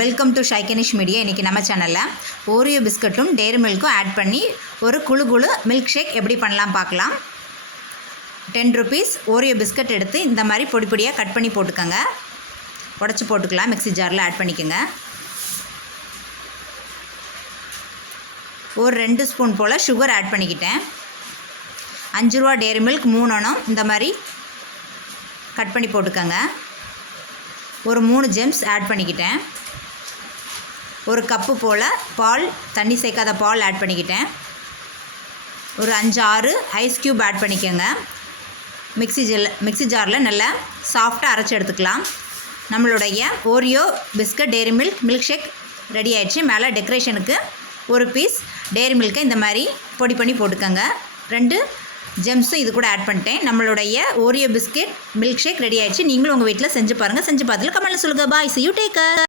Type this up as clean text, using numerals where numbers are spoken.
Welcome to ஷைகனிஷ் media. இன்றைக்கி நம்ம சேனலில் ஓரியோ பிஸ்கட்டும் டெய்ரி மில்க்கும் ஆட் பண்ணி ஒரு குழு மில்க் ஷேக் எப்படி பண்ணலாம் பார்க்கலாம். 10 rupees ஓரியோ பிஸ்கட் எடுத்து இந்த மாதிரி பொடி பொடியாக கட் பண்ணி போட்டுக்கோங்க. உடச்சி போட்டுக்கலாம். மிக்ஸி ஜாரில் ஆட் பண்ணிக்கோங்க. ஒரு 2 ஸ்பூன் போல் சுகர் ஆட் பண்ணிக்கிட்டேன். 5 ரூபா டெய்ரி மில்க் 3 அணம் இந்த மாதிரி கட் பண்ணி போட்டுக்கோங்க. ஒரு 3 ஜெம்ஸ் ஆட் பண்ணிக்கிட்டேன். ஒரு கப்பு போல் பால், தண்ணி சேர்க்காத பால் ஆட் பண்ணிக்கிட்டேன். ஒரு 5-6 ஐஸ் க்யூப் ஆட் பண்ணிக்கோங்க. மிக்ஸி ஜாரில் நல்லா சாஃப்டாக அரைச்சி எடுத்துக்கலாம். நம்மளுடைய Oreo biscuit Dairy Milk shake ready ஆகிடுச்சு. மேலே டெக்கரேஷனுக்கு ஒரு பீஸ் டெய்ரி மில்க்கை இந்த மாதிரி பொடி பண்ணி போட்டுக்கோங்க. 2 ஜெம்ஸும் இது கூட ஆட் பண்ணிட்டேன். நம்மளுடைய Oreo biscuit milk shake ready ஆகிடுச்சு. நீங்களும் உங்கள் வீட்டில் செஞ்சு பாருங்கள். செஞ்சு பார்த்துட்டு கமெண்ட்டில் சொல்லுங்கள். பாய், see you, take care.